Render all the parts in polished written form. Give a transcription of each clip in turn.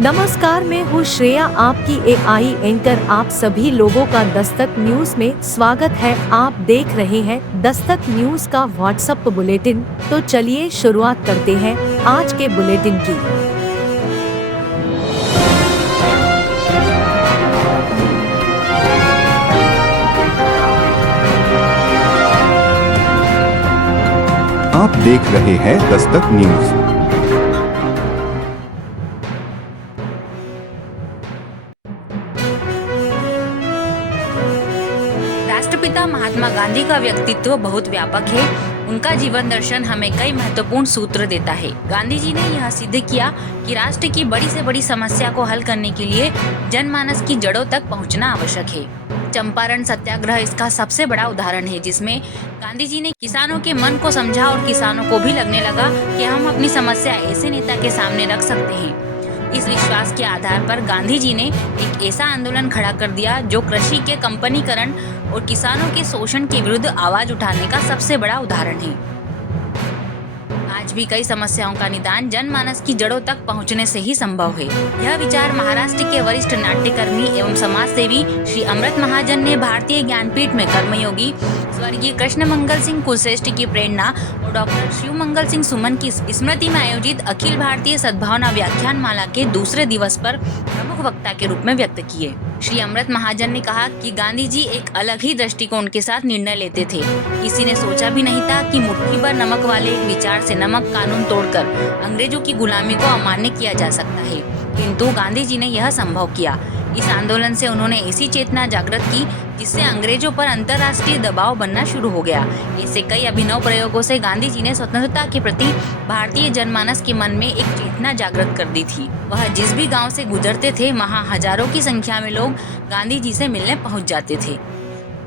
नमस्कार, मैं हूँ श्रेया, आपकी एआई एंकर। आप सभी लोगों का दस्तक न्यूज में स्वागत है। आप देख रहे हैं दस्तक न्यूज का व्हाट्सएप बुलेटिन। तो चलिए शुरुआत करते हैं आज के बुलेटिन की। आप देख रहे हैं दस्तक न्यूज। राष्ट्रपिता महात्मा गांधी का व्यक्तित्व बहुत व्यापक है। उनका जीवन दर्शन हमें कई महत्वपूर्ण सूत्र देता है। गांधी जी ने यह सिद्ध किया कि राष्ट्र की बड़ी से बड़ी समस्या को हल करने के लिए जनमानस की जड़ों तक पहुंचना आवश्यक है। चंपारण सत्याग्रह इसका सबसे बड़ा उदाहरण है, जिसमें गांधी जी ने किसानों के मन को समझा और किसानों को भी लगने लगा कि हम अपनी समस्या ऐसे नेता के सामने रख सकते हैं। इस विश्वास के आधार पर गांधी जी ने एक ऐसा आंदोलन खड़ा कर दिया जो कृषि के कंपनीकरण और किसानों के शोषण के विरुद्ध आवाज उठाने का सबसे बड़ा उदाहरण है। आज भी कई समस्याओं का निदान जनमानस की जड़ों तक पहुंचने से ही संभव है। यह विचार महाराष्ट्र के वरिष्ठ नाट्यकर्मी एवं समाज सेवी श्री अमृत महाजन ने भारतीय ज्ञानपीठ में कर्मयोगी स्वर्गीय कृष्ण मंगल सिंह कुलश्रेष्ठ की प्रेरणा और डॉक्टर शिव मंगल सिंह सुमन की स्मृति में आयोजित अखिल भारतीय सद्भावना व्याख्यान माला के दूसरे दिवस पर प्रमुख वक्ता के रूप में व्यक्त किए। श्री अमृत महाजन ने कहा कि गांधी जी एक अलग ही दृष्टिकोण के साथ निर्णय लेते थे। किसी ने सोचा भी नहीं था कि मुट्ठी भर नमक वाले विचार से नमक कानून तोड़कर अंग्रेजों की गुलामी को अमान्य किया जा सकता है, किंतु गांधी जी ने यह संभव किया। इस आंदोलन से उन्होंने ऐसी चेतना जागृत की जिससे अंग्रेजों पर अंतर्राष्ट्रीय दबाव बनना शुरू हो गया। ऐसे कई अभिनव प्रयोगों से गांधी जी ने स्वतंत्रता के प्रति भारतीय जनमानस के मन में एक चेतना जागृत कर दी थी। वह जिस भी गांव से गुजरते थे, वहां हजारों की संख्या में लोग गांधी जी से मिलने पहुंच जाते थे।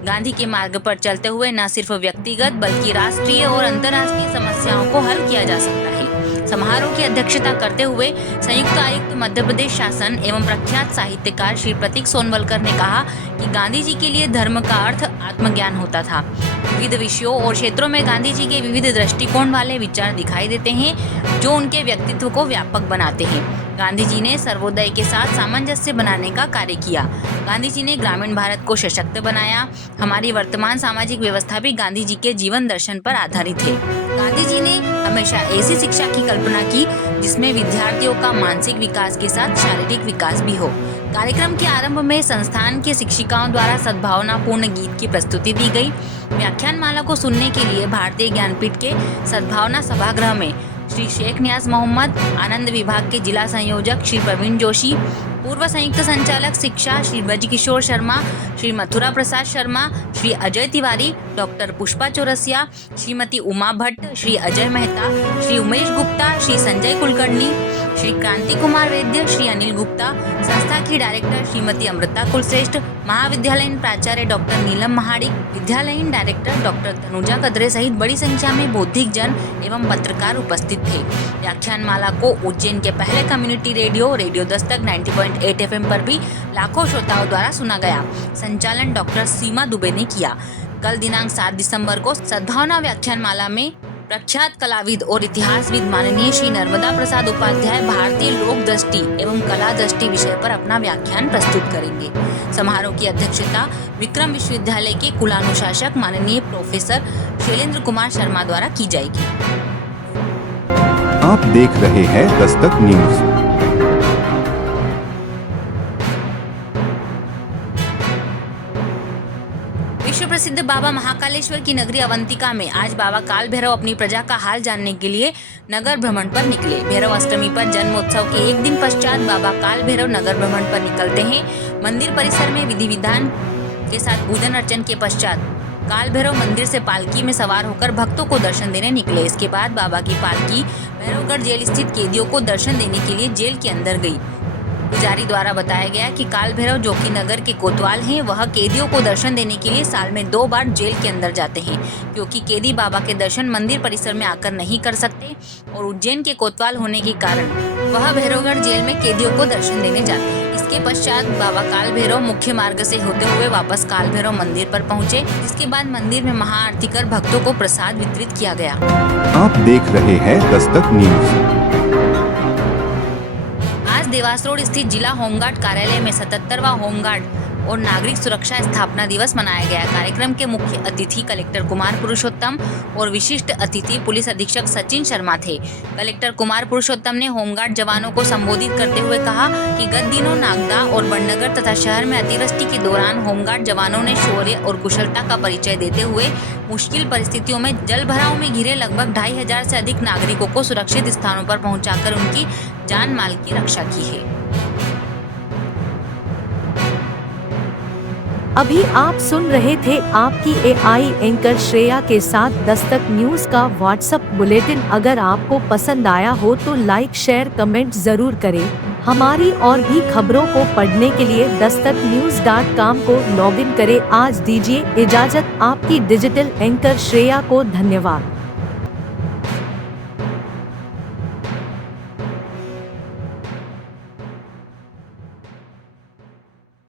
गांधी के मार्ग पर चलते हुए न सिर्फ व्यक्तिगत बल्कि राष्ट्रीय और अंतर्राष्ट्रीय समस्याओं को हल किया जा सकता है। समारोह की अध्यक्षता करते हुए संयुक्त आयुक्त मध्य प्रदेश शासन एवं प्रख्यात साहित्यकार श्री प्रतीक सोनवलकर ने कहा कि गांधी जी के लिए धर्म का अर्थ आत्मज्ञान होता था। विविध विषयों और क्षेत्रों में गांधी जी के विविध दृष्टिकोण वाले विचार दिखाई देते हैं जो उनके व्यक्तित्व को व्यापक बनाते हैं। गांधी जी ने सर्वोदय के साथ सामंजस्य बनाने का कार्य किया। गांधी जी ने ग्रामीण भारत को सशक्त बनाया। हमारी वर्तमान सामाजिक व्यवस्था भी गांधी जी के जीवन दर्शन पर आधारित है। गांधी जी ने हमेशा ऐसी शिक्षा की कल्पना की जिसमें विद्यार्थियों का मानसिक विकास के साथ शारीरिक विकास भी हो। कार्यक्रम के आरंभ में संस्थान के शिक्षिकाओं द्वारा सद्भावनापूर्ण गीत की प्रस्तुति दी गई। व्याख्यान माला को सुनने के लिए भारतीय ज्ञानपीठ के सद्भावना सभागृह में श्री शेख नियाज मोहम्मद, आनंद विभाग के जिला संयोजक श्री प्रवीण जोशी, पूर्व संयुक्त संचालक शिक्षा श्री ब्रजकिशोर शर्मा, श्री मथुरा प्रसाद शर्मा, श्री अजय तिवारी, डॉक्टर पुष्पा चौरसिया, श्रीमती उमा भट्ट, श्री अजय मेहता, श्री उमेश गुप्ता, श्री संजय कुलकर्णी, श्री क्रांति कुमार वैद्य, श्री अनिल गुप्ता, संस्था की डायरेक्टर श्रीमती अमृता कुलश्रेष्ठ, महाविद्यालयीन प्राचार्य डॉक्टर नीलम महाडिक, विद्यालयीन डायरेक्टर डॉक्टर तनुजा कदरे सहित बड़ी संख्या में बौद्धिक जन एवं पत्रकार उपस्थित थे। व्याख्यान माला को उज्जैन के पहले कम्युनिटी रेडियो दस्तक 90.8 FM पर भी लाखों श्रोताओं द्वारा सुना गया। संचालन डॉक्टर सीमा दुबे ने किया। कल दिनांक 7 दिसंबर को सद्भावना व्याख्यान माला में प्रख्यात कलाविद और इतिहासविद माननीय श्री नर्मदा प्रसाद उपाध्याय भारतीय लोक दृष्टि एवं कला दृष्टि विषय पर अपना व्याख्यान प्रस्तुत करेंगे। समारोह की अध्यक्षता विक्रम विश्वविद्यालय के कुलानुशासक माननीय प्रोफेसर शैलेंद्र कुमार शर्मा द्वारा की जाएगी। आप देख रहे हैं दस्तक न्यूज। विश्व प्रसिद्ध बाबा महाकालेश्वर की नगरी अवंतिका में आज बाबा काल भैरव अपनी प्रजा का हाल जानने के लिए नगर भ्रमण पर निकले। भैरव अष्टमी पर जन्मोत्सव के एक दिन पश्चात बाबा काल भैरव नगर भ्रमण पर निकलते हैं। मंदिर परिसर में विधि विधान के साथ पूजन अर्चन के पश्चात काल भैरव मंदिर से पालकी में सवार होकर भक्तों को दर्शन देने निकले। इसके बाद बाबा की पालकी भैरवगढ़ जेल स्थित कैदियों को दर्शन देने के लिए जेल के अंदर गई। पुजारी द्वारा बताया गया कि काल भैरव जो कि नगर के कोतवाल हैं, वह कैदियों को दर्शन देने के लिए साल में 2 बार जेल के अंदर जाते हैं, क्योंकि कैदी बाबा के दर्शन मंदिर परिसर में आकर नहीं कर सकते और उज्जैन के कोतवाल होने के कारण वह भैरवगढ़ जेल में कैदियों को दर्शन देने जाते हैं। इसके पश्चात बाबा काल भैरव मुख्य मार्ग से होते हुए वापस काल भैरव मंदिर पर पहुंचे, जिसके बाद मंदिर में महाआरती कर भक्तों को प्रसाद वितरित किया गया। आप देख रहे हैं दस्तक न्यूज। देवास रोड स्थित जिला होमगार्ड कार्यालय में 77वां होमगार्ड और नागरिक सुरक्षा स्थापना दिवस मनाया गया। कार्यक्रम के मुख्य अतिथि कलेक्टर कुमार पुरुषोत्तम और विशिष्ट अतिथि पुलिस अधीक्षक सचिन शर्मा थे। कलेक्टर कुमार पुरुषोत्तम ने होमगार्ड जवानों को संबोधित करते हुए कहा कि गत दिनों नागदा और बड़नगर तथा शहर में अतिवृष्टि के दौरान होमगार्ड जवानों ने शौर्य और कुशलता का परिचय देते हुए मुश्किल परिस्थितियों में जल भराव में घिरे लगभग 2500 से अधिक नागरिकों को सुरक्षित स्थानों पर पहुंचाकर उनकी जान माल की रक्षा की है। अभी आप सुन रहे थे आपकी एआई एंकर श्रेया के साथ दस्तक न्यूज का व्हाट्सएप बुलेटिन। अगर आपको पसंद आया हो तो लाइक शेयर कमेंट जरूर करें। हमारी और भी खबरों को पढ़ने के लिए dastaknews.com को लॉगिन करें। आज दीजिए इजाजत। आपकी डिजिटल एंकर श्रेया को धन्यवाद।